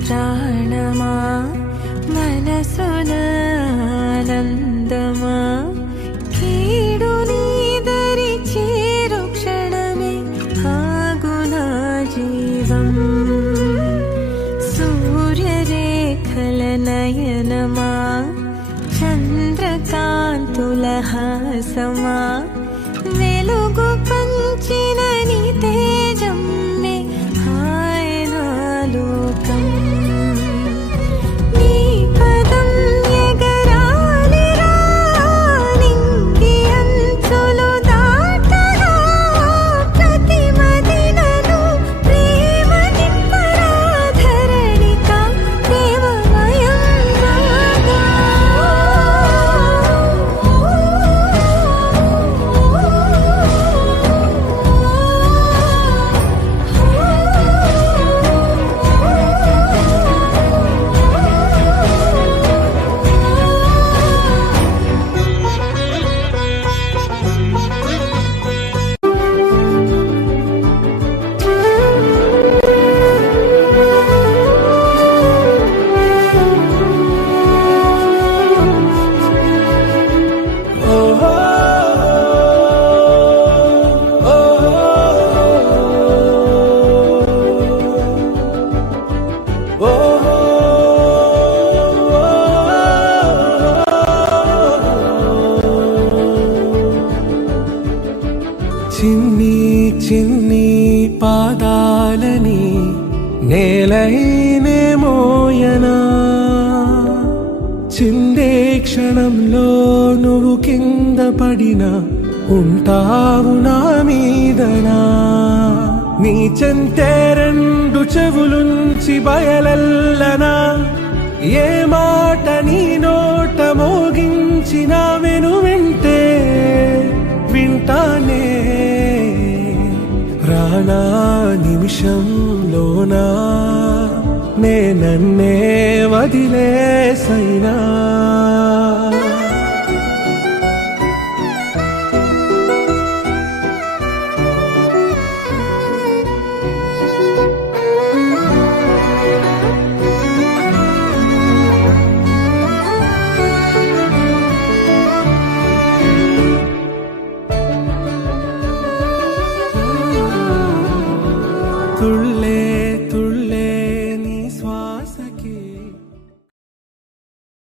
ప్రాణమా మనసుల ఆనందమా కీడు నీదరి చేరు క్షణమే ఆగునా జీవం సూర్యరేఖల నయనమా చంద్రకాంతుల హాసమా వెలుగు పంచిన నీ తేజం లోకం నీ పదం ఎగరాలిరా నింగి అంచులు దాటరా ప్రతి మదినను ప్రేమ నింపరా ధరణిక దేవమయం రాగా చిన్ని చిన్ని పాదాలని నేలైనే మోయనా చిందే క్షణంలో నువ్వు కింద పడినా ఉంటావు నా మీదనా నీ చెంతే రెండు చెవులుంచి బయలల్లనా ఏ మాట నీ నోట మోగించిన వెను వింటే వింటానే రానా నిమిషంలోనా నే నన్నే వదిలేసైనా తుళ్ళే